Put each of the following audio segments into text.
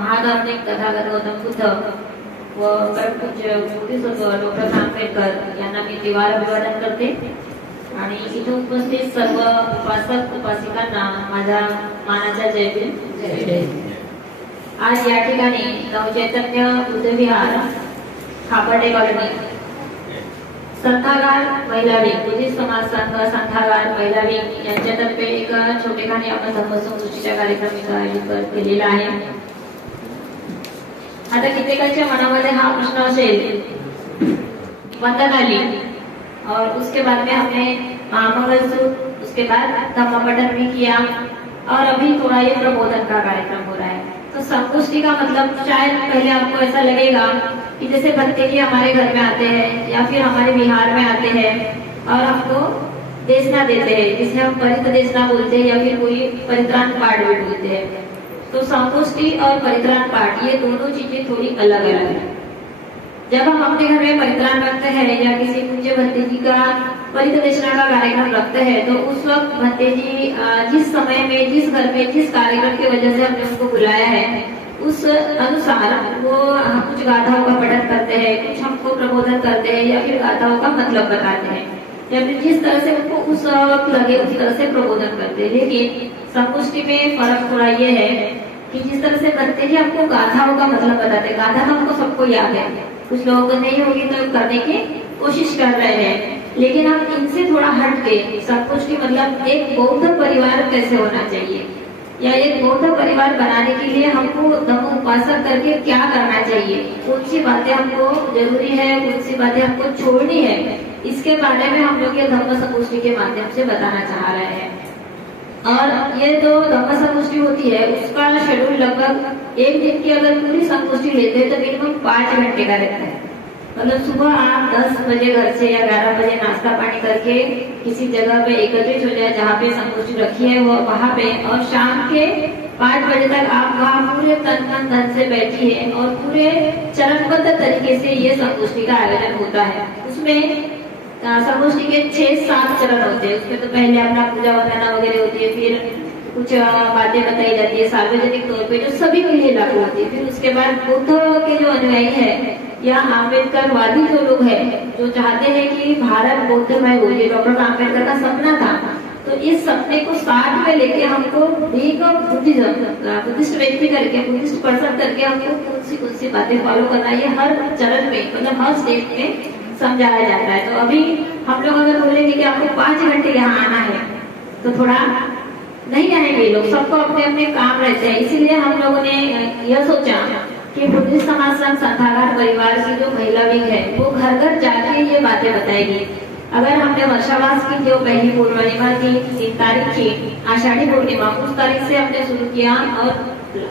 महाधार्मिक तथागत गौतम बुद्ध व परमपूज्य बोधिसत्व डॉक्टर आंबेडकर यांना मी दिवार अभिवादन करते आणि इथे उपस्थित सर्व उपासक उपासिकांना माझा मानाचा जय भीम. आज या ठिकाणी नवचैतन्य बुद्धविहार खापर्डे कॉलनी संथागार महिला विंग बुद्धिस्ट समाज संघ संथागार महिला विंग यांच्यातर्फे एक छोटेखानी आपण धम्मसंस्कृतीच्या कार्यक्रमाचं आयोजन केलेला आहे. आता कित्येकाच्या मनामध्ये हा प्रश्न असेल, वंदन आली और उसके बाद में हमने महामंगल सूत्र, उसके बाद धम्म पठन भी किया और अभी थोड़ा ये प्रबोधन का कार्यक्रम हो रहा है. तो संगोष्ठी का मतलब शायद पहले आपको ऐसा लगेगा कि जैसे भक्ति जी हमारे घर में आते हैं या फिर हमारे बिहार में आते हैं और हमको देशना देते हैं, जिसे हम परित देशना बोलते हैं या फिर कोई परित्राण पाठ भी बोलते हैं. तो संगोष्ठी और परित्राण पाठ ये दोनों चीजें थोड़ी अलग अलग है. जब हम अपने घर में परित्राण रखते हैं या किसी पूज्य भंते जी का परित देशना का कार्यक्रम रखते हैं तो उस वक्त भंते जी जिस समय में जिस घर में जिस कार्यक्रम की वजह से हमने उनको बुलाया है उस अनुसार वो कुछ गाथाओं का पठन करते हैं, कुछ हमको प्रबोधन करते हैं या फिर गाथाओं का मतलब बताते हैं या फिर जिस तरह से उनको उस वक्त लगे उस तरह से प्रबोधन करते हैं. लेकिन संगोष्ठी में फर्क थोड़ा ये है कि जिस तरह से भंते जी हमको गाथाओं का मतलब बताते हैं, गाथा हमको सबको याद है, कुछ लोगों को नहीं होगी तो करने की कोशिश कर रहे हैं, लेकिन हम इनसे थोड़ा हट के संगोष्ठी मतलब एक बौद्ध परिवार कैसे होना चाहिए या एक बौद्ध परिवार बनाने के लिए हमको धम्म उपासक करके क्या करना चाहिए, कौन सी बातें हमको जरूरी है, कौन सी बातें हमको छोड़नी है, इसके बारे में हम लोग ये धम्म संगोष्ठी के माध्यम से बताना चाह रहे हैं. और ये जो धम्म संगोष्ठी होती है उसका शेड्यूल लगभग एक दिन की अगर पूरी संगोष्ठी लेते हैं तो मिनिमम 5 घंटे का रहता है. मतलब सुबह आप 10 बजे घर से या 11 बजे नाश्ता पानी करके किसी जगह पे एकत्रित हो जाए जहाँ पे संगोष्ठी रखी है वो वहाँ पे, और शाम के 5 बजे तक आप वहाँ पूरे तन मन धन से बैठिए और पूरे चरणबद्ध तरीके से ये संगोष्ठी का आयोजन होता है. उसमें संगोष्ठी के 6-7 चरण होते हैं. उसमें तो पहले अपना पूजा वंदना वगैरह होती है, फिर कुछ बातें बताई जाती है सार्वजनिक तौर पे जो सभी के लिए लागू होती है. फिर उसके बाद बुद्ध के जो अनुयायी है या आम्बेडकर वादी जो लोग हैं जो चाहते हैं कि भारत बौद्धमय हो, ये डॉक्टर आम्बेडकर का सपना था, तो इस सपने को साथ में लेके हमको एक बुद्धिस्ट व्यक्ति करके बुद्धिस्ट पर्सन करके हमको कौन सी बातें फॉलो करना है, ये हर चरण में मतलब हर स्टेप में समझाया जाता है. तो अभी हम लोग अगर बोलेंगे कि आपको 5 घंटे यहाँ आना है तो थोड़ा नहीं आएंगे लोग, सबको अपने अपने काम रहते हैं. इसीलिए हम लोगों ने यह सोचा कि बुद्धिस्ट समाज संघ संथागार परिवार की जो महिला विंग है वो घर घर जाके ये बातें बताएगी. अगर हमने वर्षावास की जो पहली पूर्णिमा थी 3 तारीख की आषाढ़ी पूर्णिमा, उस तारीख से हमने शुरू किया और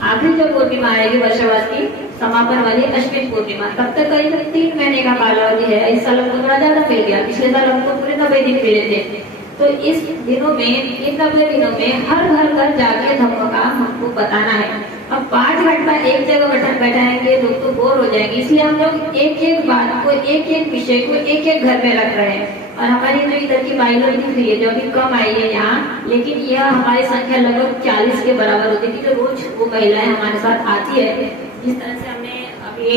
आखिरी जो पूर्णिमा आएगी वर्षावास की समापन वाली अश्विन पूर्णिमा, तब तक करीब 3 महीने का कालावधि है. इस साल हमको थोड़ा ज्यादा मिल गया, पिछले साल हमको पूरे 90 दिन मिले थे. तो इस दिनों में इन 90 दिनों में हर घर घर जाके धम्म का हमको बताना है. अब 5 घंटा एक जगह बैठाएंगे लोग तो बोर हो जाएंगे, इसलिए हम लोग एक एक बात को एक एक विषय को एक एक घर में रख रहे हैं. और हमारी जो इधर की महिला दिख रही है जो अभी कम आई है यहाँ, लेकिन यह हमारी संख्या लगभग 40 के बराबर होती है जो रोज वो महिलाएं हमारे साथ आती है. जिस तरह से हमने अभी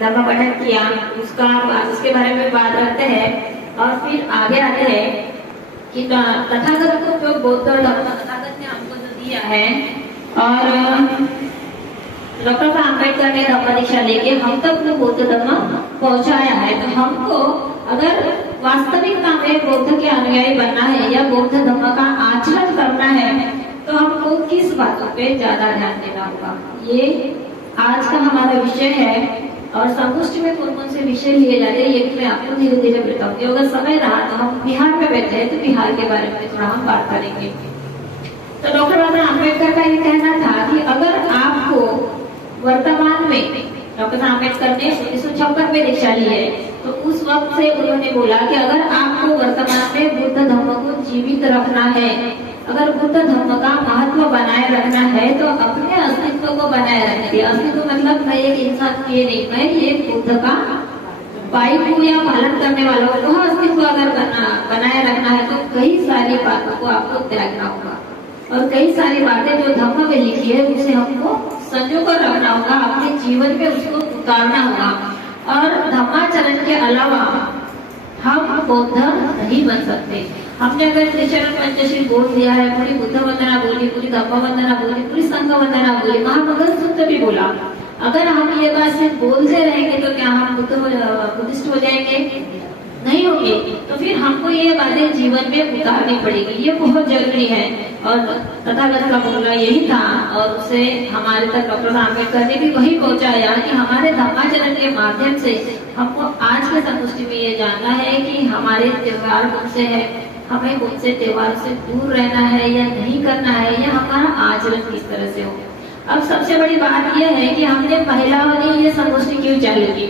धम्म पठन किया उसके बारे में बात रखते हैं और फिर आगे आते हैं कि तथागत को जो बौद्ध तथागत ने हमको जो दिया है और डॉक्टर आम्बेडकर ने धम्म दीक्षा लेके हम तक वो बौद्ध धम्म पहुंचाया है. तो हमको अगर वास्तविकता में बौद्ध के अनुयायी बनना है या बौद्ध धम्म का आचरण करना है तो हमको किस बातों पे ज्यादा ध्यान देना होगा, ये आज का हमारा विषय है. और संगोष्ठी में कौन कौन से विषय लिए जाते हैं ये भी मैं आपको धीरे धीरे बताऊंगी. अगर समय रहा तो हम बिहार में बैठे हैं तो बिहार के बारे में थोड़ा हम बात करेंगे. तो डॉक्टर बाबा आम्बेडकर का ये कहना था कि अगर आपको वर्तमान में डॉक्टर आम्बेडकर ने 1956 में दीक्षा ली है तो उस वक्त से उन्होंने बोला कि अगर आपको वर्तमान में बुद्ध धम्म को जीवित रखना है, अगर बुद्ध धम्म का महत्व बनाए रखना है तो अपने अस्तित्व को बनाए रखने के अस्तित्व मतलब मैं एक इंसान के नहीं, मैं एक बुद्ध का वायु या पालन करने वालों को अस्तित्व अगर बनाए रखना है तो कई सारी बातों को आपको त्यागना होगा और कई सारी बातें जो धम्म में लिखी है उसे हमको संजो कर रखना होगा, अपने जीवन में उसको उतारना होगा। और धम्माचरण के अलावा हम बौद्ध नहीं बन सकते। हमने अगर त्रिचरण पंचशील बोल दिया है, पूरी बुद्ध वंदना बोली, पूरी धम्म वंदना बोली, पूरी संघ वंदना बोली, महामंगल सूत्र भी बोला, अगर हम ये बात सिर्फ बोलते रहेंगे तो क्या हम बुद्धिस्ट हो जाएंगे? नहीं होंगे। तो फिर हमको ये बातें जीवन में उतारनी पड़ेगी, ये बहुत जरूरी है। और तथागत का बोलना यही था, और उसे हमारे तक डॉक्टर आम्बेडकर ने भी वही पहुंचाया कि हमारे धम्माचरण के माध्यम से हमको आज के संगोष्ठी में ये जानना है कि हमारे त्योहार कौन से है, हमें कौन से त्योहार से दूर रहना है या नहीं करना है, या हमारा आचरण किस तरह से हो। अब सबसे बड़ी बात यह है कि हमने महिलाओं ने ये संगोष्ठी क्यों चालू की,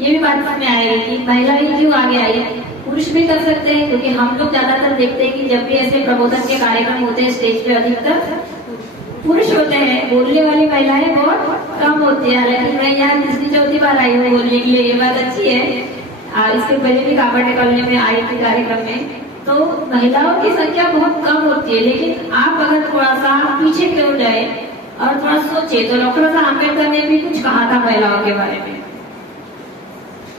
ये भी बात में आएगी कि महिला ही क्यों आगे आई। पुरुष भी कर सकते हैं, क्योंकि हम लोग ज्यादातर देखते हैं कि जब भी ऐसे प्रबोधन के कार्यक्रम होते हैं स्टेज पे अधिकतर पुरुष होते हैं, बोलने वाली महिलाएं बहुत कम होती है। लेकिन मैं यहाँ तीसरी चौथी बार आई हूँ बोलने के लिए, ये बात अच्छी है। इसके पहले भी कामाटे कॉलोनी में आई थी कार्यक्रम में, तो महिलाओं की संख्या बहुत कम होती है। लेकिन आप अगर थोड़ा सा पीछे क्यों जाए और थोड़ा सोचे, तो डॉक्टर आम्बेडकर ने भी कुछ कहा था महिलाओं के बारे में,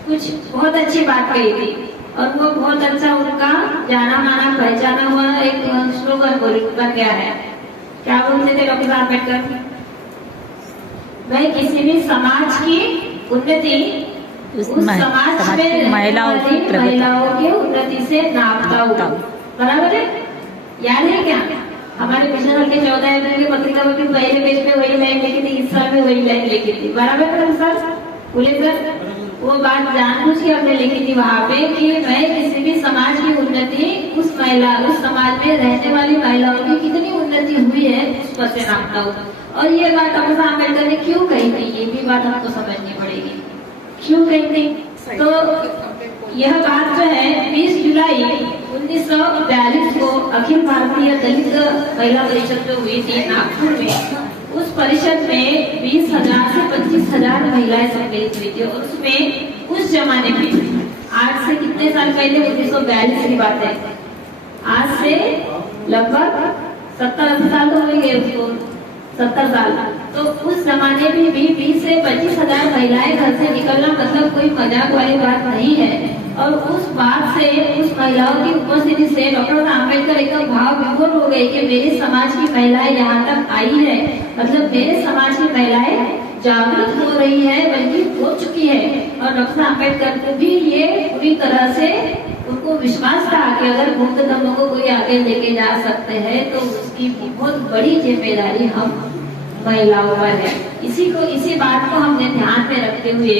कुछ बहुत अच्छी बात कही थी, और वो बहुत अच्छा उनका जाना माना पहचाना हुआ एक स्लोगन बन गया है। क्या बोलते थे डॉक्टर आम्बेडकर? मैं किसी भी समाज की उन्नति उस समाज में महिलाओं की उन्नति से नापता हूँ। बराबर है? याद है क्या? हमारे पिछले साल के 14 अप्रैल की पत्रिका में भी पहले पेज पे वही लाइन लिखी थी, इस साल में वही लाइन लिखी थी। बराबर है सर? बोले सर, वो बात जानबूझ के हमने लिखी थी वहाँ पे कि मैं किसी भी समाज की उन्नति उस समाज में रहने वाली महिलाओं की कितनी उन्नति हुई है उस पर से नापता हूँ। और ये बात डॉक्टर आम्बेडकर ने क्यों कही थी, ये भी बात हमको समझनी पड़ेगी, क्यों कही थी। तो यह बात जो है 20 जुलाई 1942 को अखिल भारतीय दलित महिला परिषद जो हुई थी नागपुर में, उस परिषद में 20,000 से 25,000 महिलाएं सम्मिलित हुई थी। और उसमें उस जमाने में, आज से कितने साल पहले, 1942 की बात है, आज से लगभग 70 साल तो हो गए उसको, 70 साल। तो उस जमाने में भी 20 से 25,000 महिलाएं घर से निकलना मतलब कोई मजाक वाली बात नहीं है। और उस बात से, उस महिलाओं की उपस्थिति से डॉक्टर आम्बेडकर एकदम भाव विभोर हो गए कि मेरे समाज की महिलाएं यहाँ तक आई है, मतलब मेरे समाज की महिलाएं जागरूक हो रही है, बल्कि हो चुकी है। और डॉक्टर आम्बेडकर को भी ये पूरी तरह से उनको विश्वास था कि अगर बौद्ध धर्म को कोई आगे लेके जा सकते हैं तो उसकी बहुत बड़ी जिम्मेदारी हम महिलाओं पर है। इसी बात को हमने ध्यान में रखते हुए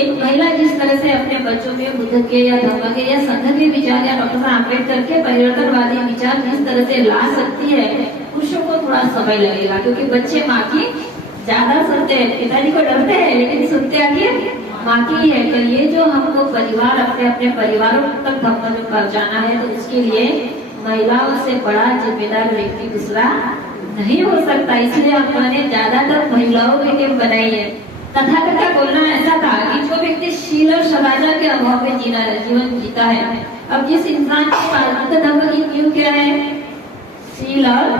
एक महिला जिस तरह से अपने बच्चों में बुद्ध के या धम्म के या संघ के विचार या डॉक्टर आम्बेडकर के परिवर्तनवादी विचार जिस तरह से ला सकती है, पुरुषों को थोड़ा समय लगेगा, क्योंकि बच्चे माँ की ज्यादा सुनते हैं, पिताजी को डरते हैं लेकिन सुनते आगे माँ की है। तो ये जो हमको परिवार अपने अपने परिवारों तक धम्म जो पहुँचाना है, तो उसके लिए महिलाओं से बड़ा जिम्मेदार व्यक्ति दूसरा नहीं हो सकता। इसलिए हमने ज्यादातर महिलाओं के कैंप बनाई है। तथागत का बोलना ऐसा था कि जो व्यक्ति शील और सदाचार के अभाव में जीवन जीता है, अब जिस इंसान के पास बुद्ध धर्म की नींव क्या है? शील और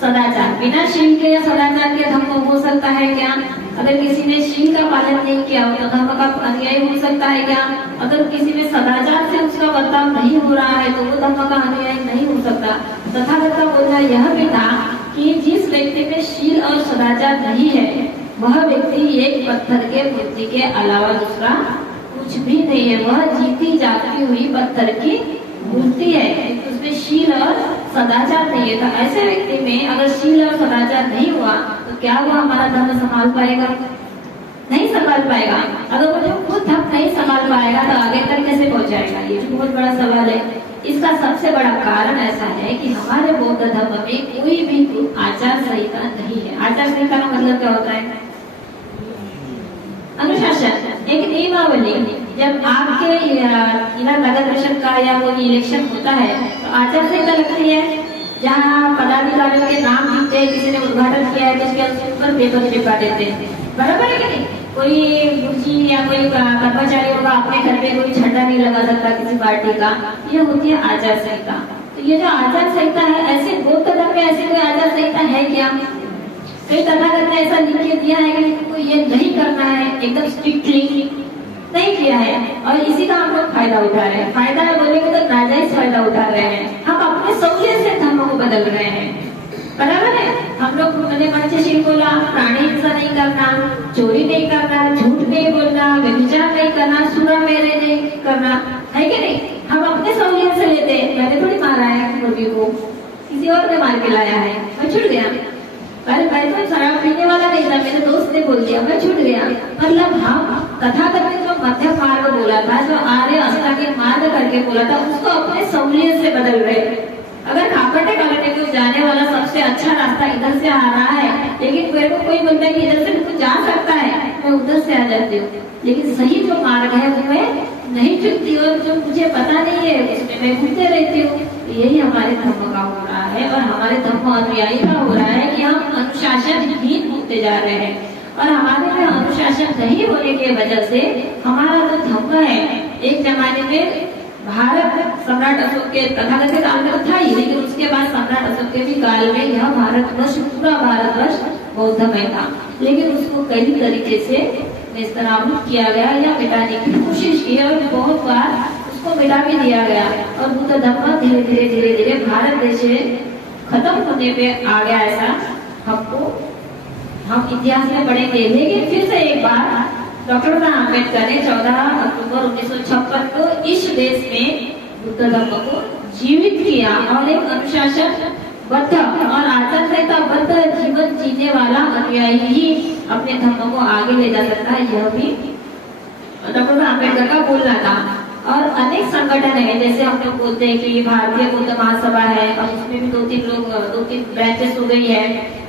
सदाचार। बिना शील के या सदाचार के धर्म हो सकता है क्या? अगर किसी ने शील का पालन नहीं किया तो धर्म का अनुयायी हो सकता है क्या? अगर किसी में सदाचार से उसका बर्ताव नहीं हो रहा है तो वो धर्म का अनुयायी नहीं हो सकता। तथागत का बोलना यह भी था कि जिस व्यक्ति में शील और सदाचार नहीं है, वह व्यक्ति एक पत्थर के मूर्ति के अलावा दूसरा कुछ भी नहीं है, वह जीती जाती हुई पत्थर की मूर्ति है, उसमें शील और सदाचार नहीं है। तो ऐसे व्यक्ति में अगर शील और सदाचार नहीं हुआ तो क्या वो हमारा धर्म संभाल पाएगा? नहीं संभाल पाएगा। अगर वो जो खुद धर्म नहीं संभाल पाएगा तो आगे तक कैसे पहुंचाएगा? ये भी बहुत बड़ा सवाल है। इसका सबसे बड़ा कारण ऐसा है कि हमारे बौद्ध धर्म में कोई भी आचार संहिता नहीं है। आचार संहिता का मतलब क्या होता है? अनुशासन, एक नियमावली। जब आपके जिला नगर परिषद का या कोई इलेक्शन होता है तो आचार संहिता लगती है, जहाँ पदाधिकारियों के नाम लिखते हैं, किसी ने उद्घाटन किया है तो उसके ऊपर पेपर चिपका देते हैं। बराबर है कि नहीं? कोई मुखी या कोई कर्मचारी होगा, अपने घर पे कोई झंडा नहीं लगा सकता किसी पार्टी का, ये होती है आचार संहिता। तो ये जो आचार संहिता है, ऐसे बौद्ध धर्म में ऐसी कोई आचार संहिता है क्या? कई तथागत ने ऐसा लिख के दिया है कि तुमको ये नहीं करना है, एकदम स्ट्रिक्टली नहीं किया है, और इसी का हम लोग फायदा उठा रहे हैं। फायदा है बोलेंगे तो नाजायज फायदा उठा रहे हैं। हम अपने सहूलियत से धर्म को बदल रहे हैं, बराबर है। हम लोग ने पंचशील बोला, प्राणी हिंसा नहीं करना, चोरी नहीं करना, झूठ नहीं बोलना, व्यभिचार नहीं करना, सुरा मेरे नहीं करना, है कि नहीं। हम अपने सहूलियत से लेते हैं। मैंने थोड़ी मारा है मुर्गी को, किसी और ने मार के लाया है, मैं छूट गया। अरे मैं तो शराब पीने वाला नहीं था, मेरे दोस्त ने बोल दिया, मैं छूट गया। मतलब हम तथागत ने जो मध्य मार्ग बोला था, जो आर्य अष्टांगिक मार्ग करके बोला था, उसको अपने सहूलियत से बदल रहे। अगर काकटे काकटे को जाने वाला सबसे अच्छा रास्ता इधर से आ रहा है, लेकिन मेरे को कोई बोलता है कि इधर से तो जा सकता है, मैं उधर से आ जाती हूँ, लेकिन सही जो मार्ग है वो मैं नहीं चुनती, और जो मुझे पता नहीं है उसमें मैं घूमते रहती हूँ। यही हमारे धर्म का हो रहा है, और हमारे धर्म अनुयायी का हो रहा है कि हम अनुशासनहीन होते जा रहे हैं। और हमारे में अनुशासन नहीं होने की वजह से हमारा जो धर्म है, एक जमाने में भारत सम्राट अशोक के तथागत के काल में तो था ही, लेकिन उसके बाद सम्राट अशोक के भी काल में यह भारतवर्ष, पूरा भारतवर्ष बौद्धमय था, लेकिन उसको कई तरीके से नेस्तनाबूद किया गया या मिटाने की कोशिश की, और बहुत बार उसको मिटा भी दिया गया। और बुद्ध धर्म धीरे धीरे धीरे धीरे भारत देश में खत्म होने पे आ गया। ऐसा हम इतिहास में पढ़ेंगे। लेकिन फिर से एक बार डॉक्टर साहब अम्बेडकर ने 14 अक्टूबर 1956 को इस देश में बुद्ध धर्म को जीवित किया, और एक अनुशासन बद्ध और आचार संहिता बद्ध जीवन जीने वाला अनुयायी ही अपने धर्म को आगे ले जा सकता है। यह भी डॉक्टर साहब अम्बेडकर का बोलना था। और अनेक संगठन है, जैसे हम लोग बोलते हैं कि भारतीय बुद्ध महासभा है, और उसमें भी दो तीन ब्रांचेस हो गई है।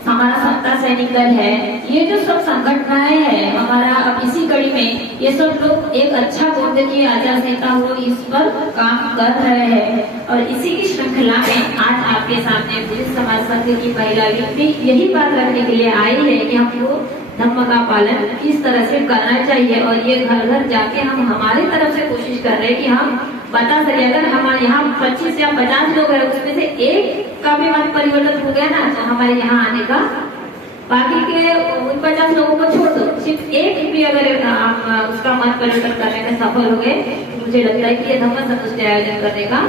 हमारा समता सैनिक दल है। ये जो सब संगठनाएं हैं हमारा, अब इसी कड़ी में ये सब लोग एक अच्छा बुद्ध की आचार संहिता हो, इस पर काम कर रहे हैं। और इसी की श्रृंखला में आज आपके सामने बुद्ध समाज संघ की महिला भी यही बात रखने के लिए आई है कि हमको धर्म का पालन किस तरह से करना चाहिए। और ये घर घर जाके हम हमारी तरफ से कोशिश कर रहे हैं कि हम बता सके। अगर हमारे यहाँ 25 या 50 लोग हैं, उसमें से एक का भी मन परिवर्तन हो गया ना, तो हमारे यहाँ आने का, बाकी के उन 50 लोगों को छोड़ दो, सिर्फ एक भी अगर आप उसका मन परिवर्तन करने में सफल हो गए, तो मुझे लगता है कि ये धम्म संगोष्ठी आयोजन करने का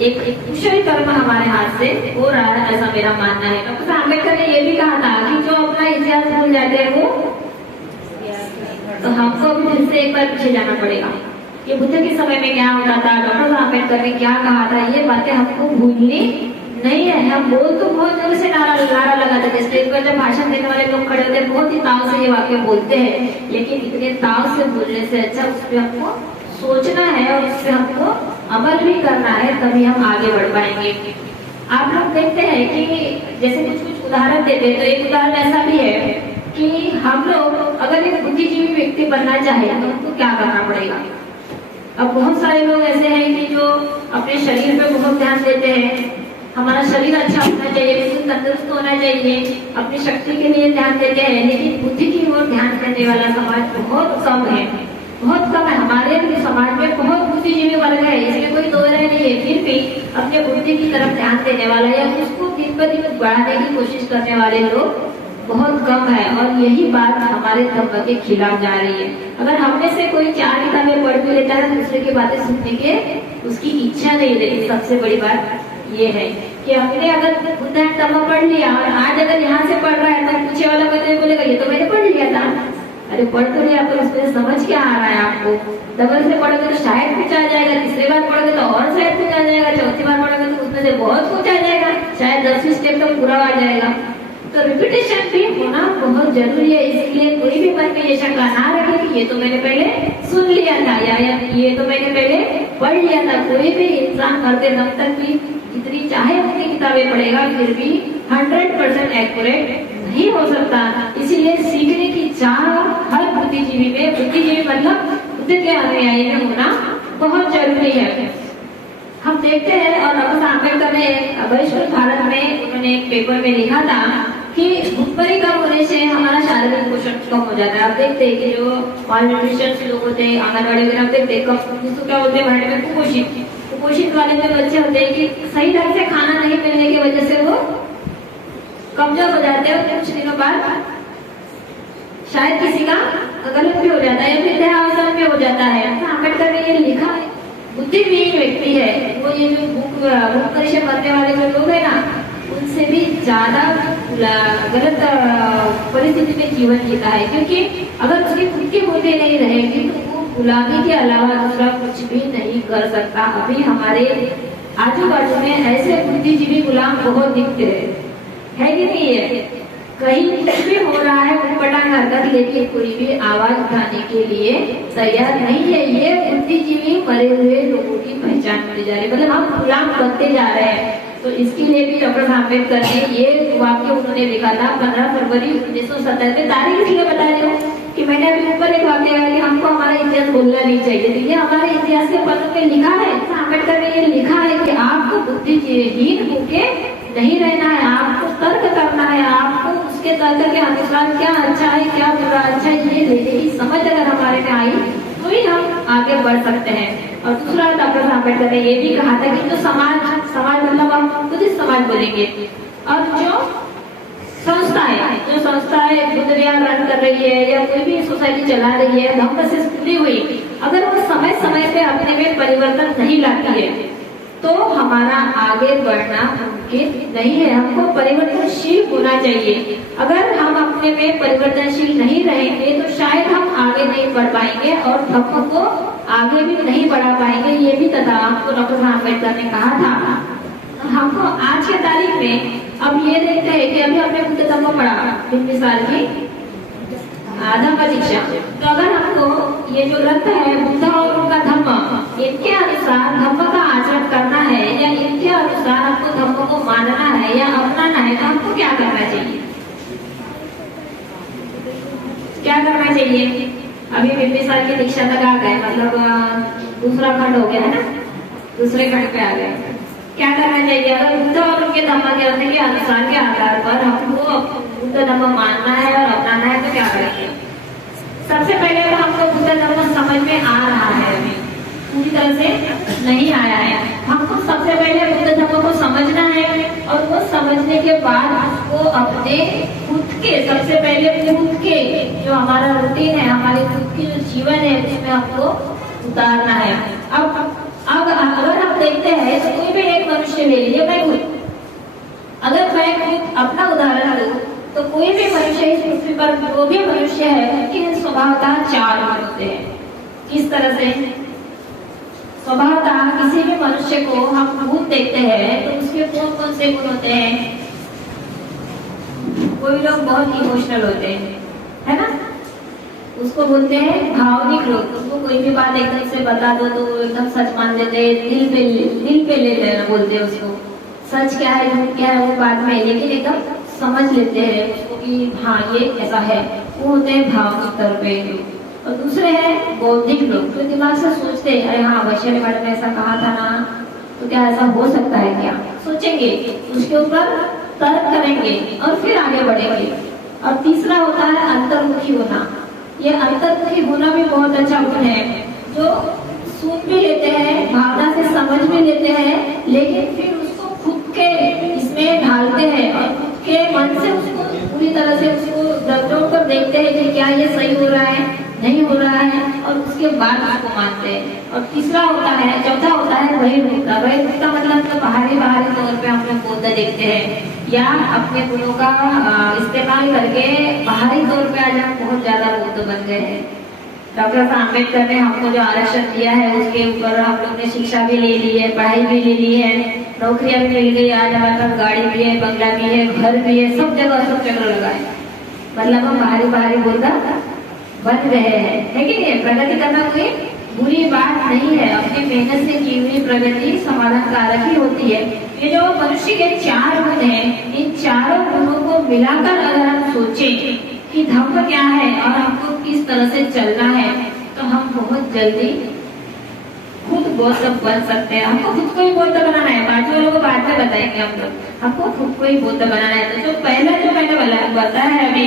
एक कुशल कर्म हमारे हाथ से हो रहा है, ऐसा मेरा मानना है। डॉक्टर साहब अम्बेडकर ने ये भी कहा था कि जो अपना इतिहास भूल जाते हैं वो, तो हमको भी फिर से एक बार पीछे जाना पड़ेगा कि बुद्ध के समय में क्या होता था, डॉक्टर साहब अम्बेडकर ने क्या कहा था, ये बातें हमको भूलनी नहीं है। हम बोल तो बहुत जोर से नारा लगाते थे, स्टेज पर जब भाषण देने वाले लोग खड़े होते हैं बहुत ही ताव से ये वाक्य बोलते हैं, लेकिन इतने ताव से बोलने से अच्छा उस पर हमको सोचना है और उस पर हमको अमल भी करना है, तभी हम आगे बढ़ पाएंगे। आप लोग देखते हैं कि जैसे कुछ उदाहरण देते हैं, तो एक उदाहरण ऐसा भी है कि हम लोग अगर एक बुद्धिजीवी व्यक्ति बनना चाहे तो उनको क्या करना पड़ेगा। अब बहुत सारे लोग ऐसे हैं कि जो अपने शरीर पे बहुत ध्यान देते हैं, हमारा शरीर अच्छा होना चाहिए, बिल्कुल तंदुरुस्त होना चाहिए, अपनी शक्ति के लिए ध्यान देते हैं, लेकिन बुद्धि की ओर ध्यान देने वाला समाज बहुत कम है, बहुत कम है। हमारे समाज में बहुत बुद्धिजीवी वर्ग है, इसमें कोई दो राय नहीं है, फिर भी अपने बुद्धि की तरफ ध्यान देने वाला या उसको दिन ब दिन बढ़ाने की कोशिश करने वाले लोग बहुत कम है। और यही बात हमारे धर्म के खिलाफ जा रही है। अगर हम में से कोई 4 किताबें पढ़ भी लेता है, दूसरे की बातें सुनने के उसकी इच्छा नहीं रहती। सबसे बड़ी बात ये है कि हमने अगर बुद्ध एंड धम्म पढ़ लिया और आज अगर यहाँ से पढ़ रहा है तो पीछे वाला बच्चा बोलेगा ये तो मैंने पढ़ लिया था। अरे पढ़ तो लिया, पर उसमें समझ क्या आ रहा है आपको। डबल से पढ़ोगे तो शायद कुछ आ जाएगा, तीसरी बार पढ़ोगे तो और शायद कुछ आ जाएगा, चौथी बार पढ़ोगे तो उसमें से बहुत कुछ आ जाएगा, शायद 10वीं स्टेप तो पूरा आ जाएगा। तो रिपीटेशन भी होना बहुत जरूरी है। इसलिए कोई भी मन में ये शंका ना रखे कि ये तो मैंने पहले सुन लिया था या ये तो मैंने पहले पढ़ लिया था। कोई भी इंसान मरते दम तक भी जितनी चाहे उतनी किताबें पढ़ेगा, फिर भी 100% एक्यूरेट नहीं हो सकता। इसीलिए सीखने की चाह हर बुद्धिजीवी में, बुद्धिजीवी मतलब बुद्ध के अनुयायी में होना बहुत जरूरी है। हम देखते हैं, और डॉक्टर अम्बेडकर ने बहिष्कृत भारत में उन्होंने एक पेपर में लिखा था कि भूखमरी कम होने से हमारा शारीरिक पोषण कम हो जाता है। आप देखते हैं कि जो ऑल न्यूट्रिशन लोग होते हैं, आंगनबाड़ी वगैरह, आप देखते हैं जिसको क्या बोलते हैं भारत में कुपोषित वाले जो बच्चे होते हैं कि सही ढंग से खाना नहीं मिलने की वजह से वो कमजोर हो जाते हैं, कुछ दिनों बाद शायद किसी का गलत भी हो जाता है या फिर देहावसान भी हो जाता है। अम्बेडकर ने ये लिखा है, बुद्धिजीवी व्यक्ति है वो, ये जो भूख परीक्षा करने वाले जो लोग है ना, उनसे भी ज्यादा गलत परिस्थिति में जीवन जीता है, क्योंकि अगर उसकी खुद की बुद्धि नहीं रहेगी तो वो गुलामी के अलावा दूसरा कुछ भी नहीं कर सकता। अभी हमारे आजू बाजू में ऐसे बुद्धिजीवी गुलाम बहुत दिखते है कि नहीं है? कहीं कुछ भी हो रहा है उटपटांग हरकत, लेकिन कोई भी आवाज उठाने के लिए तैयार नहीं है। ये बुद्धिजीवी मरे हुए लोगों की पहचान होती जा रही है, मतलब हम गुलाम बनते जा रहे हैं। तो इसके लिए भी डॉक्टर अम्बेडकर ने ये वाक्य उन्होंने लिखा था 15 फरवरी 1977। तारीख इसलिए बता रही हूँ कि मैंने अभी ऊपर एक वाक्य है कि हमको हमारा इतिहास भूलना नहीं चाहिए, तो ये हमारे इतिहास के पन्नों में लिखा है। अम्बेडकर ने ये लिखा है कि आपको बुद्धिहीन होके नहीं रहना है, आपको तर्क करना है, आपको उसके तर्क के अनुसार क्या अच्छा है क्या बुरा अच्छा है ये लेने की समझ अगर हमारे में आई तो ही हम आगे बढ़ सकते हैं। और दूसरा डॉक्टर अम्बेडकर ने ये भी कहा था कि जो समाज मतलब हम खुद ही समाज बोलेंगे, और जो संस्थाएं खुद रन कर रही है या कोई भी सोसाइटी चला रही है धर्म से जुड़ी हुई, अगर वो समय समय पे अपने में परिवर्तन नहीं लाती है तो हमारा आगे बढ़ना मुमकिन नहीं है। हमको परिवर्तनशील होना चाहिए। अगर हम अपने में परिवर्तनशील नहीं रहेंगे तो शायद हम आगे नहीं बढ़ पाएंगे और धर्म को आगे भी नहीं बढ़ा पाएंगे। ये भी तथा हमको डॉक्टर अम्बेडकर ने कहा था। हमको आज के तारीख में अब ये देखते हैं कि अभी हमने बुद्ध धर्म पढ़ा 20 साल की धम्म दीक्षा, तो अगर हमको ये जो ग्रंथ है बुद्ध और उनका धर्म, इनके अनुसार धर्म का आचरण करना है या इनके अनुसार हमको धर्म को मानना है या अपनाना है, तो हमको क्या करना चाहिए? क्या करना चाहिए? अभी 20 साल की दीक्षा तक आ गए, मतलब दूसरा खंड हो गया है ना, दूसरे खंड पे आ गए। क्या करना चाहिए? अगर बुद्ध और उनके धर्म के अनुसार के आधार पर हमको बुद्ध धर्म मानना है और अपनाना है तो क्या करेंगे? सबसे पहले तो हमको बुद्ध धर्म समझ में आ रहा है, अभी पूरी तरह से नहीं आया है। हमको सबसे पहले बुद्ध धर्म को समझना है और वो समझने के बाद उसको अपने खुद के, सबसे पहले खुद के जो हमारा रूटीन है, हमारे खुद की जो जीवन है उसमें हमको उतारना है। अब अगर हम देखते हैं तो कोई भी एक मनुष्य ले लीजिए, मैं खुद, अगर मैं खुद अपना उदाहरण लूं तो कोई भी मनुष्य इस पृथ्वी पर जो भी मनुष्य है उनके स्वभावतः 4 गुण होते हैं। किस तरह से? स्वभावतः किसी भी मनुष्य को हम गुण देखते हैं तो उसके कौन कौन से गुण होते हैं? कोई लोग बहुत इमोशनल होते हैं, है ना, उसको बोलते हैं भावनिक लोग। उसको कोई भी बात एकदम से बता दो तो एकदम सच मान लेते हैं, दिल पे ले लेना बोलते हैं उसको। सच क्या है झूठ क्या है वो बाद में, लेकिन एकदम समझ लेते हैं उसको कि हाँ ये ऐसा है, वो होते हैं भावनिक तौर पे लोग। और दूसरे हैं बौद्धिक लोग, जो दिमाग से सोचते हैं अरे हाँ वैश्य ने मैडम ने ऐसा कहा था ना, तो क्या ऐसा हो सकता है क्या, सोचेंगे, उसके ऊपर तर्क करेंगे और फिर आगे बढ़ेंगे। और तीसरा होता है अंतर्मुखी होना। ये अंतर्मुखी होना भी बहुत अच्छा गुण है, जो सुन भी लेते हैं, भावना से समझ भी लेते हैं, लेकिन फिर उसको खुद के इसमें ढालते हैं और खुद के मन से उसको पूरी तरह से उसको दबदब कर देखते हैं कि क्या ये सही हो रहा है नहीं हो रहा है, और उसके बाद उसको मानते हैं। और तीसरा होता है, चौथा होता है बहिर्मुखता। बहिर्मुखता मतलब तो बाहरी तौर पे हम लोग बौद्ध देखते हैं या अपने गुणों का इस्तेमाल करके बाहरी तौर पे आज हम बहुत ज्यादा बौद्ध बन गए हैं। डॉक्टर अम्बेडकर ने हमको जो आरक्षण दिया है उसके ऊपर हम लोग ने शिक्षा भी ले ली है, पढ़ाई भी ले ली है, नौकरियां भी मिल गई, आज हमारे पास गाड़ी भी है, बंगला भी है, घर भी है, सब जगह लगा है। मतलब हम बाहरी बौद्ध बन रहे हैं, है कि नहीं? प्रगति करना कोई बुरी बात नहीं है, अपनी मेहनत से की हुई प्रगति समाधान कारक ही होती है। ये जो मनुष्य के 4 गुण हैं, इन चारों गुणों को मिलाकर अगर हम सोचें कि धर्म क्या है और हमको किस तरह से चलना है, तो हम बहुत जल्दी खुद बौद्ध बन सकते हैं। हमको खुद को ही बौद्ध बनाना है, बाकी वालों को बाद में बताएंगे हम लोग। हमको खुद को ही बौद्ध बनाना है। तो जो पहला जो मैंने बताया है अभी,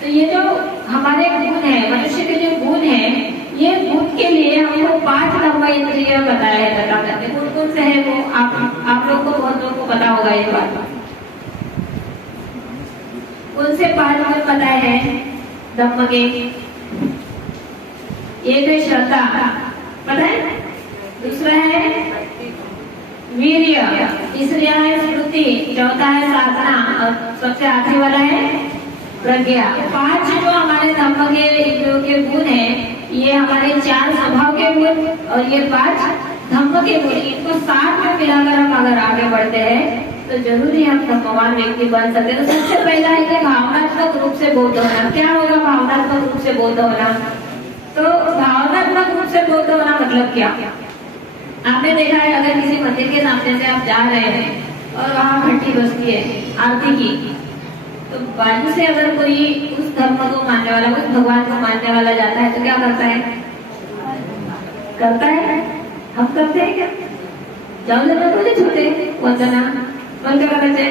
तो ये जो हमारे गुण है, मनुष्य के जो गुण है, ये गुण के लिए हमको 5 धम्म इंद्रिय बताया है। बता करते कौन कौन से है वो आप लोग को, बहुत लोगों को पता होगा ये बात। कौन से 5 गुण बताए हैं धम्म के? एक है श्रद्धा, पता है? दूसरा है वीर्य, तीसरा है स्मृति, चौथा है साधना और सबसे आखिरी वाला है प्रज्ञा। 5 जो हमारे धम्म के गुण है, ये हमारे 4 स्वभाव के गुण और ये 5 धम्म के गुण, इनको साथ में मिलाकर हम अगर आगे बढ़ते हैं तो जरूरी हम धम्मवान व्यक्ति बन सकते हैं। तो सबसे पहला है कि भावनात्मक रूप से बौद्ध होना। क्या होगा भावनात्मक रूप से बौद्ध होना? तो भावनात्मक रूप से बौद्ध होना मतलब क्या? आपने देखा है अगर किसी मंदिर के सामने से आप जा रहे हैं और वहाँ घंटी बजती है आरती की, तो बाजू से अगर कोई उस धर्म को मानने वाला, उस भगवान को मानने वाला जाता है तो क्या करता है? करता है? हम करते हैं क्या? जाओ जरा तो छूते वंदना बंद कर देते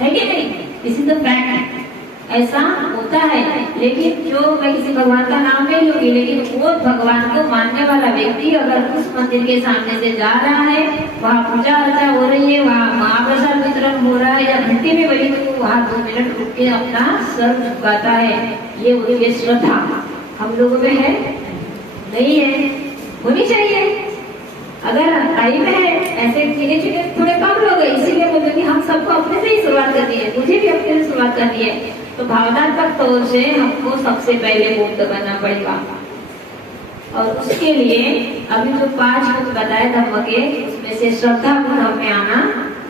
हैं कि नहीं? इसी तो फैक्ट ऐसा होता है। लेकिन जो मैं किसी भगवान का नाम नहीं लूंगी, लेकिन वो भगवान को मानने वाला व्यक्ति अगर उस मंदिर के सामने से जा रहा है, वहाँ पूजा अर्चा हो रही है, वहाँ महाप्रसाद वितरण हो रहा है या घंटी में बजी, तो वहाँ 2 मिनट रुक के अपना सर झुकाता है। ये होती है श्रद्धा। हम लोगों में है? नहीं है, होनी चाहिए। अगर टाइम है, ऐसे गिने चुने थोड़े कम लोग हैं, इसीलिए बोलते कि हम सबको अपने से ही शुरुआत करनी है, मुझे भी अपने से शुरुआत करनी है। तो भावनात्मक तौर से हमको सबसे पहले बौद्ध बनना पड़ेगा और उसके लिए अभी जो 5 गुण बताए धम्म के, उसमें से श्रद्धा गुण हमें आना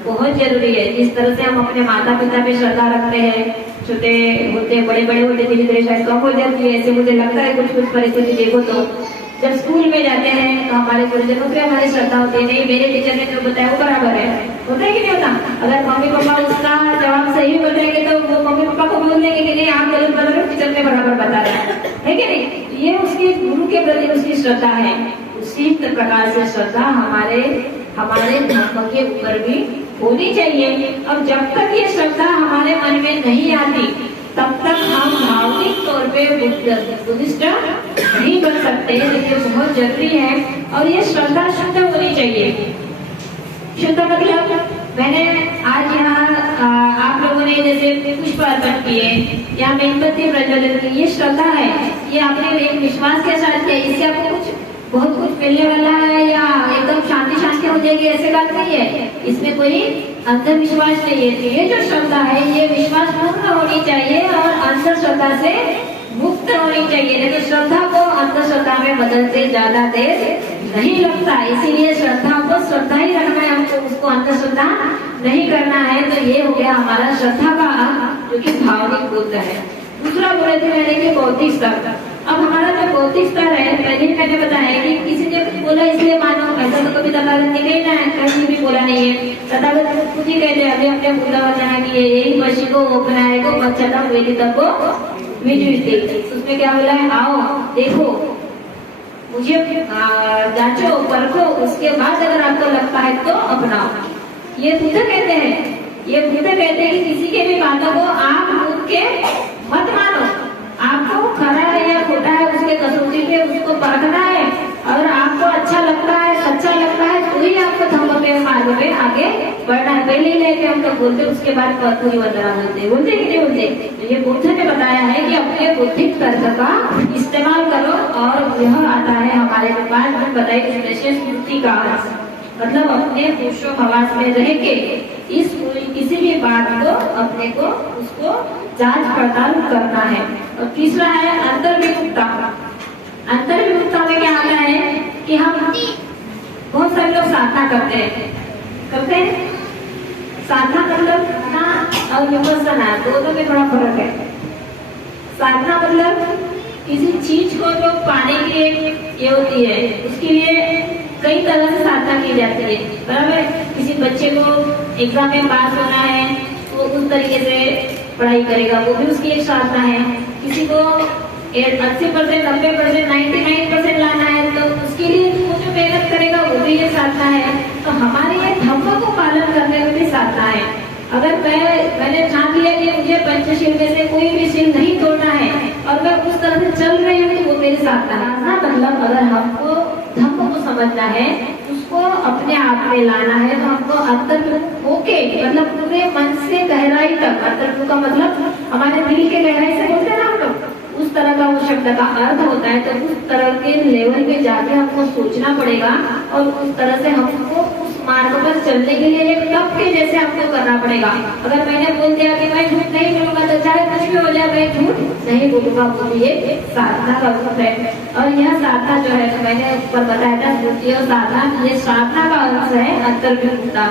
बहुत जरूरी है। जिस तरह से हम अपने माता पिता पे श्रद्धा रखते हैं, छोटे होते बड़े बड़े होते धीरे धीरे शायद कम हो जाती है, ऐसे मुझे लगता है कुछ परिस्थिति देखो तो जब स्कूल में जाते हैं तो हमारे गुरुजनों पे हमारी श्रद्धा होती है, नहीं मेरे टीचर ने जो बताया वो बराबर है, होता है कि नहीं होता? अगर मम्मी पापा उसका जवाब सही बताएंगे तो वो मम्मी पापा को बोल देंगे कि नहीं आप गलत बता रहे हो, टीचर ने बराबर बता रहा है कि नहीं? ये उसके गुरु के प्रति उसकी श्रद्धा है। उसी प्रकार से श्रद्धा हमारे धर्म के ऊपर भी होनी चाहिए। और जब तक ये श्रद्धा हमारे मन में नहीं आती तब तक हम भावनिक तौर पे बुद्धिस्ट नहीं बन सकते। ये बहुत जरूरी है और ये श्रद्धा शुद्ध होनी चाहिए। शुद्ध मतलब मैंने आज यहाँ आप लोगों ने जैसे पुष्प अर्पण किए या मेणबत्ती प्रज्वलित की, ये श्रद्धा है, ये आपने एक विश्वास के साथ किया, इससे आपको बहुत कुछ मिलने वाला है या एकदम शांति शांति हो जाएगी, ऐसे बात नहीं है। इसमें कोई अंधविश्वास नहीं है। ये जो श्रद्धा है ये विश्वास पूर्ण होनी चाहिए और अंधश्रद्धा से मुक्त होनी चाहिए। लेकिन श्रद्धा को अंधश्रद्धा में बदलते ज्यादा देर नहीं लगता, इसीलिए श्रद्धा को श्रद्धा ही रखना है, हमको उसको अंधश्रद्धा नहीं करना है। तो ये हो गया हमारा श्रद्धा का अर्थ, जो कि भावनिक बुद्ध है। दूसरा बोले थे मैंने कि बौद्धिक स्तर। अब हमारा जो बौद्धिक स्तर है, पहले मैंने बताया कि किसी ने कुछ बोला इसलिए मानो, ऐसा तो कभी तथागत ने कहना है, कहीं भी बोला नहीं है। तथागत खुद ही कहते अभी हमने बुद्धा वचना की यही पशी को अपनाए को बच्चा वेदी तक को विजुते, उसमें क्या बोला है? आओ देखो मुझे जांचो परखो, उसके बाद अगर आपको लगता है तो अपनाओ। ये बुद्ध कहते हैं, ये बुद्ध कहते हैं कि किसी के भी बातों को आप उनके मत मानो, आपको खरा है या खोटा है उसके कसौटी पे उसको परखना है। और आपको अच्छा लगता है, सच्चा लगता है तो ही आपको धम्म के मार्ग में आगे बढ़ना है। पहले ही लेके हम तो बोलते, उसके बाद पूरी वंदना बोलते कि नहीं बोलते? तो ये बुद्ध ने बताया है कि अपने बुद्धिक तर्क का इस्तेमाल करो। और यह आता है हमारे पास में बताई स्मृति का मतलब अपने होशो-हवास में रह के इस किसी भी बात को अपने को उसको जांच पड़ताल करना है। और तीसरा है अंतर्विमुक्ता। अंतर्विमुक्ता में क्या आता है कि हम बहुत सारे लोग साधना करते हैं। साधना मतलब ना और विपस्सना दोनों में थोड़ा फर्क है। साधना मतलब किसी चीज को जो पाने की ये होती है, उसके लिए कई तरह से साधना की जाती है, बराबर? किसी बच्चे को एग्जाम में पास होना है तो उस तरीके से पढ़ाई करेगा, वो भी उसकी एक साधना है। किसी को 80%, 90%, 99% लाना है तो उसके लिए वो जो मेहनत करेगा वो भी एक साधना है। तो हमारे ये धम्म को पालन करने में भी साधना है। अगर मैंने ठान लिया कि मुझे पंचशील में से कोई भी शील नहीं तोड़ना है और मैं उस तरह से चल रही हूँ तो वो मेरी साधना है। मतलब अगर हमको धम्म को समझना है, उसको अपने आप में लाना है, तो हमको अंतर्मुख के मतलब पूरे मन से गहराई तक, अंतर्मुख का मतलब हमारे दिल के गहराई से बोलते हैं ना हम लोग, उस तरह का उस शब्द का अर्थ होता है। तो उस तरह के लेवल पे जाके हमको सोचना पड़ेगा और उस तरह से हमको उस मार्ग पर चलने के लिए एक तप के जैसे हमको करना पड़ेगा। अगर मैंने बोल दिया कि मैं झूठ नहीं बोलूंगा तो चाहे कुछ भी हो जाए मैं झूठ नहीं बोलूंगा, वो ये साधना का रूप है। और यह साधना जो है, तो मैंने ऊपर बताया था स्मृति और साधना, ये साधना का अर्थ है अंतर्मुखता।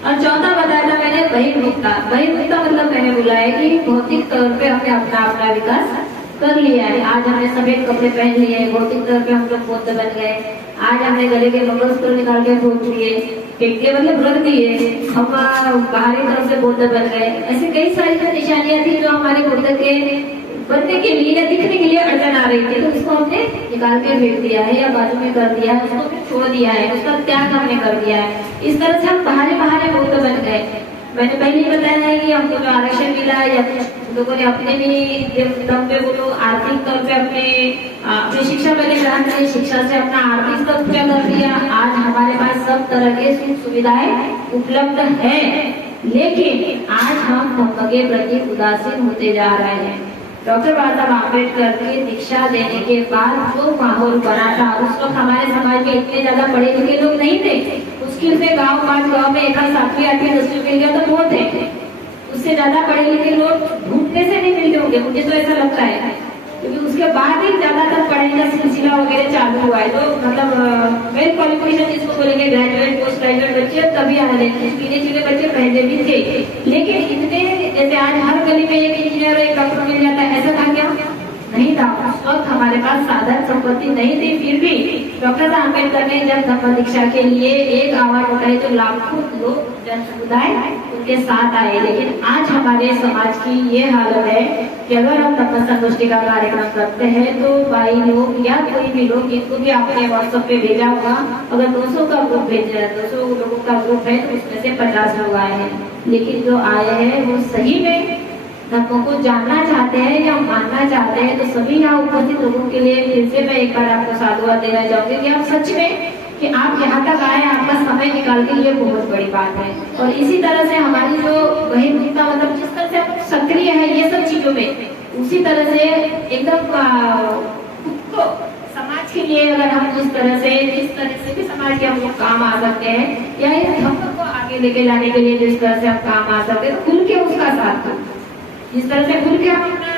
और चौथा बताया था मैंने बहिर्मुखता। बहिर्मुखता मतलब मैंने बोला है कि भौतिक तौर पे हमने अपना विकास कर लिया है। आज हमने सफेद कपड़े पहन लिए, भौतिक तौर पे हम लोग बौद्ध बन गए। आज हमने गले के मंगलसूत्र निकाल के फोड़ दिए, फेंके मतलब रख दिए, हम बाहरी तरफ से बौद्ध बन गए। ऐसे कई सारी जो निशानियां थी जो हमारे बुद्ध के बनने के लिए, दिखने के लिए अड़चन आ रही थी, तो उसको हमने निकाल के फेंक दिया है या बाजू में कर दिया है, उसको छोड़ दिया है, उसका त्याग हमने कर दिया है। इस तरह से हम बाहरी बौद्ध बन गए। मैंने पहले ही बताया है कि हमको जो आरक्षण मिला है या लोगों ने अपने भी दम पे बोलो आर्थिक तौर पे अपनी शिक्षा पहले ग्रहण करी, शिक्षा से अपना आर्थिक स्तर ऊंचा कर दिया। आज हमारे पास सब तरह के सुख सुविधाएं उपलब्ध है, लेकिन आज हम धर्म के प्रति उदासीन होते जा रहे हैं। डॉक्टर बाबा साहब आम्बेडकर की दीक्षा देने के बाद जो माहौल बना था, उस वक्त हमारे समाज में इतने ज्यादा पढ़े लिखे लोग नहीं थे। मुश्किल से गांव 5 गांव में 1 7वीं 8वीं 10वीं मिल गया तो बहुत है, उससे ज्यादा पढ़े लिखे लोग ढूंढने से नहीं मिलते होंगे, मुझे तो ऐसा लगता है। क्योंकि उसके बाद ही ज्यादातर पढ़ाई का सिलसिला वगैरह चालू हुआ है। तो मतलब वेल क्वालिफिकेशन जिसको बोलेंगे, ग्रेजुएट पोस्ट ग्रेजुएट बच्चे तभी आ रहे हैं, गिने चुने बच्चे पहले भी थे। लेकिन इतने जैसे आज हर गली में एक इंजीनियर एक डॉक्टर मिल जाता है, ऐसा था क्या? नहीं था। उस वक्त हमारे पास साधन संपत्ति नहीं थी, फिर भी डॉक्टर साहब अम्बेडकर ने जब धम्म दीक्षा के लिए एक आवाज उठाई तो लाखों लोग जन समुदाय उनके साथ आए। लेकिन आज हमारे समाज की ये हालत है कि अगर हम धम्म संगोष्ठी का कार्यक्रम करते हैं तो भाई लोग या कोई भी लोग, इनको भी आपने व्हाट्सएप पे भेजा होगा, अगर 200 का ग्रुप भेजा है, 200 लोगों का ग्रुप है तो उसमें से 50 लोग आए हैं। लेकिन जो आए हैं वो सही में धर्म को जानना चाहते हैं या मानना चाहते हैं। तो सभी यहाँ उपस्थित लोगों के लिए फिर से मैं एक बार आपको साधुवाद देना चाहूंगी कि आप सच में कि आप यहाँ तक आए, आपका समय निकाल के, ये बहुत बड़ी बात है। और इसी तरह से हमारी जो बहिर्मुखता मतलब जिस तरह से हम सक्रिय है ये सब चीजों में, उसी तरह से एकदम तो समाज के लिए अगर हम जिस तरह से भी समाज के हम लोग काम आ सकते हैं या इस धर्म को आगे लेके जाने के लिए जिस तरह से हम काम आ सकते हैं, तो खुल के उसका साथ दो। जिस तरह से खुल के हम अपना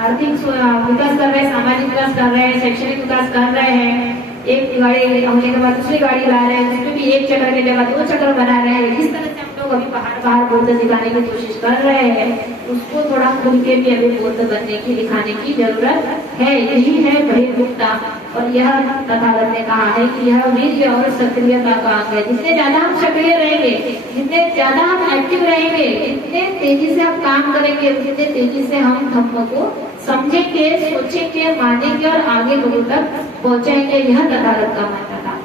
आर्थिक विकास कर रहे हैं, सामाजिक विकास कर रहे हैं, शैक्षणिक विकास कर रहे हैं, एक गाड़ी होने के बाद दूसरी गाड़ी ला रहे हैं, उसमें भी एक चक्कर के जगह 2 चक्कर बना रहे हैं। जिस तरह से हम लोग अभी बाहर बौद्ध दिखाने की कोशिश कर रहे हैं, उसको थोड़ा खुल के भी अभी बौद्ध बनने की दिखाने की जरूरत है। यही है बहिर्मुखता। और यह तथागत ने कहा है कि यह वीर्य और सक्रियता का अंग है। जितने ज्यादा हम सक्रिय रहेंगे, जितने ज्यादा हम एक्टिव रहेंगे, जितने तेजी से हम काम करेंगे, उतने तेजी से हम धम्म को समझेंगे, सोचेंगे, मानेंगे और आगे लोगों तक पहुंचाएंगे। यह तथागत का मानना था।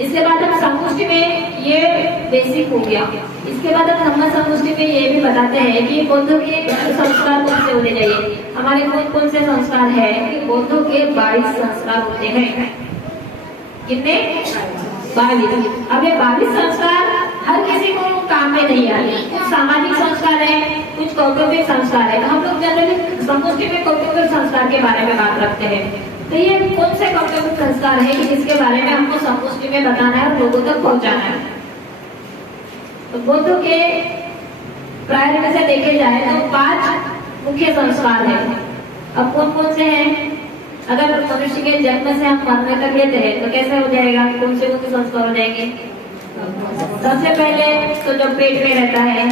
इसके बाद हम संगोष्ठी में ये बेसिक हो गया। इसके बाद हम धम्म संगोष्ठी में ये भी बताते हैं कि बौद्धों के संस्कार कौन से होने चाहिए। हमारे कौन से संस्कार है कि बौद्धों के 22 संस्कार होते हैं। कितने? 22। अब ये 22 संस्कार हर किसी को काम में नहीं आते। कुछ सामाजिक संस्कार है, कुछ कौटुंबिक संस्कार है। हम लोग जनरली संगोष्ठी में कौटुंबिक संस्कार के बारे में बात रखते हैं। तो ये कौन से कौटुंबिक संस्कार है कि जिसके बारे में हमको संगोष्ठी में बताना है और लोगों तक पहुंचाना है। तो बौद्धों के प्रायोरिटी से देखे जाए तो 5 मुख्य संस्कार है। अब कौन कौन से हैं? अगर मनुष्य के जन्म से हम मरने तक लेते हैं तो कैसे हो जाएगा? कौन से संस्कार हो जाएंगे? सबसे पहले तो जब पेट में रहता है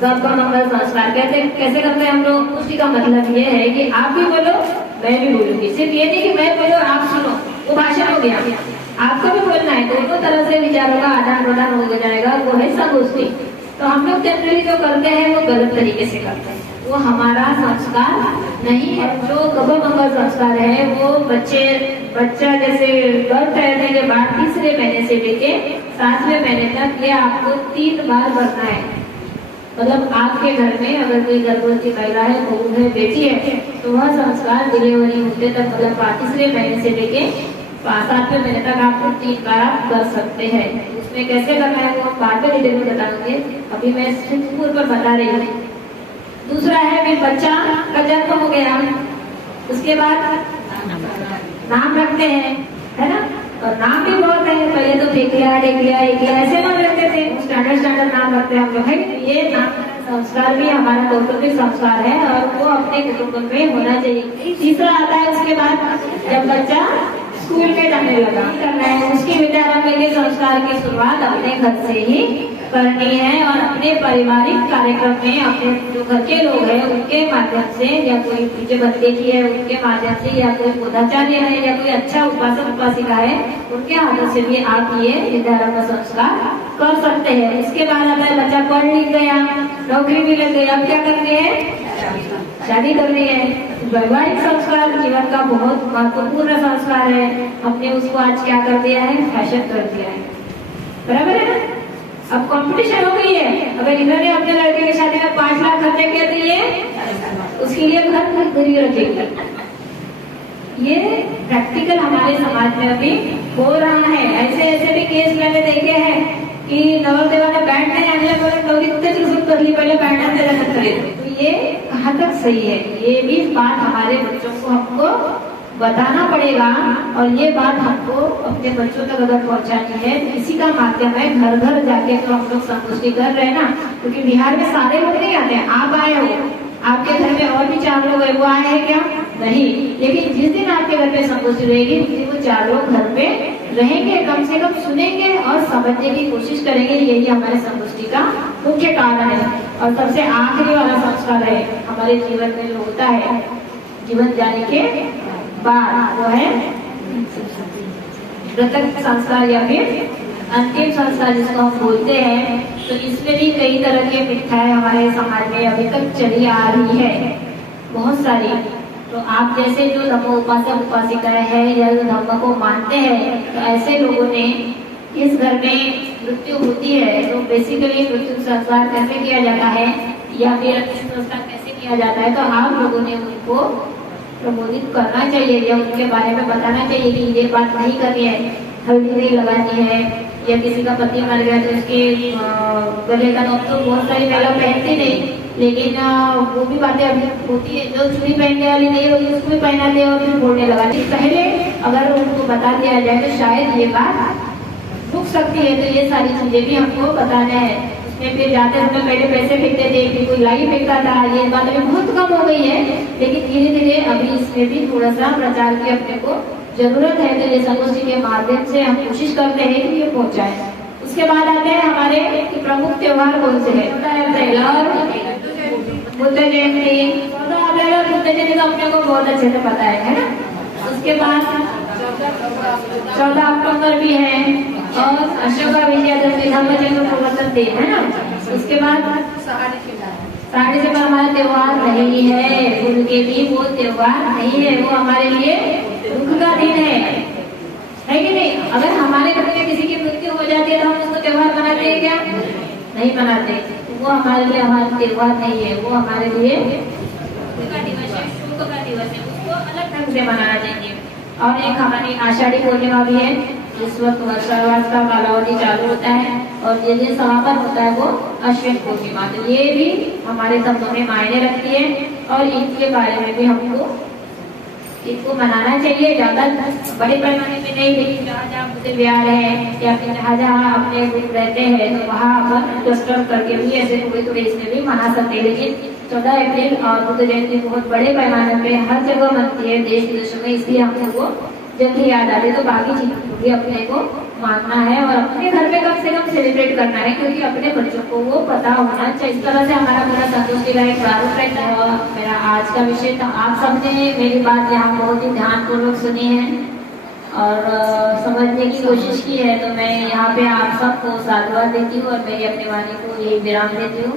गर्भ मंगल संस्कार कैसे करते हैं हम लोग? उसी का मतलब ये है कि आप भी बोलो मैं भी बोलूंगी। सिर्फ ये नहीं कि मैं बोलो आप सुनो, वो भाषण हो गया। आपको भी बोलना है, दोनों तरह से विचारों का आदान प्रदान हो जाएगा, वो है संगोष्ठी। तो हम लोग जनरली जो करते हैं वो गलत तरीके से करते हैं, वो हमारा संस्कार नहीं है। जो गर्भ मंगल संस्कार है वो बच्चा जैसे गर्भ ठहरने के बाद 3रे महीने से लेके 7वें महीने तक ये आपको 3 बार करना है। मतलब आपके घर में अगर कोई गर्भवती महिला है, बहू है, बेटी है, तो वह संस्कार डिलीवरी होते तक मतलब 3रे महीने से लेके 7वें महीने तक आपको 3 बार आप कर सकते हैं। उसमें कैसे करना है वो हम बाद में डिटेल में बताएंगे, अभी मैं सिंपल पर बता रही हूँ। दूसरा है कि बच्चा का जन्म हो गया, उसके बाद नाम रखते हैं, है ना। और नाम भी बहुत है, पहले तो फेकलिया, डेकलिया, एकलिया ऐसे नाम रखते थे, स्टैंडर्ड नाम रखते हैं हम लोग। है ये नाम संस्कार भी हमारा कौटुंबिक संस्कार है और वो अपने कुटुंब में होना चाहिए। तीसरा आता है उसके बाद जब बच्चा स्कूल में जाने लगा करना है, उसकी विद्यारंभ के संस्कार की शुरुआत अपने घर से ही करनी है और अपने पारिवारिक कार्यक्रम में अपने जो घर के लोग हैं उनके माध्यम से, या कोई पूज्य बंदे की है उनके माध्यम से, या कोई पौधाचार्य है, या कोई अच्छा उपासक उपासिका है उनके हाथों से भी आप ये विद्यारंभ संस्कार कर सकते हैं। इसके बाद आता है बच्चा पढ़ लिख गया, नौकरी भी लग गई, अब क्या करनी है, शादी करनी है। वैवाहिक संस्कार जीवन का बहुत महत्वपूर्ण संस्कार है, हमने उसको आज क्या कर दिया है, फैशन कर दिया है, बराबर है ना। अब कंपटीशन हो गई है, अगर इन्होंने अपने लड़के की शादी में 5 लाख खर्चे किए तो ये उसके लिए घर खरीद रखेगी। ये प्रैक्टिकल हमारे समाज में अभी हो रहा है। ऐसे ऐसे भी केस मैंने देखे हैं कि नवरदेवा ने बैंड नहीं आने बोले पहले बैंड आने रखा करे, तो ये कहाँ तक सही है, ये भी बात हमारे बच्चों को हमको बताना पड़ेगा। और ये बात हमको अपने बच्चों तक अगर पहुंचानी है, इसी का माध्यम है घर घर जाके तो हम लोग संगोष्ठी कर रहे हैं ना, क्योंकि बिहार में सारे लोग नहीं आते हैं। आप आए हो, आपके घर में और भी 4 लोग है, वो आए हैं क्या, नहीं, लेकिन जिस दिन आपके घर पे संगोष्ठी रहेगी उस दिन वो 4 लोग घर पे रहेंगे, कम से कम सुनेंगे और समझने की कोशिश करेंगे। यही हमारे संगोष्ठी का मुख्य कारण है। और सबसे आखिरी वाला संस्कार है हमारे जीवन में जो होता है जीवन जाने के बाद, वो है मृतक संस्कार या फिर अंतिम संस्कार जिसको हम बोलते हैं। तो इसमें भी कई तरह की प्रथाएं हमारे समाज में अभी तक चली आ रही है, बहुत सारी। तो आप जैसे जो धम्म उपासक उपासिकाएं हैं या जो धम्म को मानते हैं, तो ऐसे लोगों ने इस घर में मृत्यु होती है तो बेसिकली मृत्यु संस्कार कैसे किया जाता है या फिर अंतिम संस्कार कैसे किया जाता है, तो आप लोगों ने उनको प्रबोधित करना चाहिए या उनके बारे में बताना चाहिए कि ये बात नहीं करनी है, हल्दी नहीं लगानी है, या किसी का पति मर गया तो उसके गले का नोक तो बहुत सारी महिला पहनती नहीं, लेकिन वो भी बातें अभी होती है, जो चूड़ी पहनने वाली नहीं होती उसको भी पहनाते और फिर बोलने लगा। पहले अगर उनको बता दिया जाए तो शायद ये बात रुक सकती है। तो ये सारी चीजें भी हमको बताना है। उसमें फिर जाते समय पहले पैसे फेंकते थे, फिर कोई लाई फेंकता था, ये बात अभी बहुत कम हो गई है, लेकिन धीरे धीरे अभी इसमें भी थोड़ा सा प्रचार की अपने को जरूरत है। तो ये संगोष्ठी के माध्यम से हम कोशिश करते हैं कि ये पहुंचाए। उसके बाद आते हैं हमारे प्रमुख त्योहार कौन से है, बुद्ध जयंती। बुद्ध जयंती तो अपने को बहुत अच्छे से पता है ना। उसके बाद 14 अक्टूबर भी है और अशोका विजयादशमी धम्मचक्र प्रवर्तन दिन है ना। उसके बाद साढ़े से हमारा त्योहार नहीं है, उनके भी वो त्योहार नहीं है, वो हमारे लिए दुख का दिन है कि नहीं। अगर हमारे घर में किसी की मृत्यु हो जाती है तो हम उसको त्योहार मनाते हैं क्या, नहीं मनाते। वो हमारे लिए हमारा त्योहार नहीं है, वो हमारे लिए दुख का दिवस है, शोक का दिवस है, उसको अलग ढंग से मनाना चाहिए। और एक हमारी आषाढ़ी पूर्णिमा भी है, जिस वक्त वर्षावास का कालावधि चालू होता है और जिस दिन समापन होता है वो अश्विन पूर्णिमा। तो ये भी हमारे धर्म में मायने रखती है और इनके बारे में भी हमको इनको मनाना चाहिए। ज्यादा बड़े पैमाने पे नहीं, लेकिन जहाँ जहाँ बुद्ध विहार है या फिर जहाँ जहाँ अपने ग्रुप रहते हैं तो वहाँ अपन क्लस्टर करके भी ऐसे थोड़े इसमें भी मना सकते हैं। लेकिन 14 अप्रैल और बुद्ध जयंती बहुत बड़े पैमाने पे हर जगह बनती है देश विदेशों में, इसलिए हम लोग जल्दी याद आते तो बाकी चीजों को भी अपने को मानना है और अपने घर में कम से कम सेलिब्रेट करना है, क्योंकि अपने बच्चों को वो पता होना चाहिए। इस तरह से हमारा पूरा संगोष्ठी का एक प्रारूप रहता है। और मेरा आज का विषय था, आप सबने मेरी बात यहाँ बहुत ही ध्यानपूर्वक सुनी है और समझने की कोशिश की है। तो मैं यहाँ पे आप सबको साधुवाद देती हूँ और मेरी अपनी वाणी को यही विराम देती हूँ।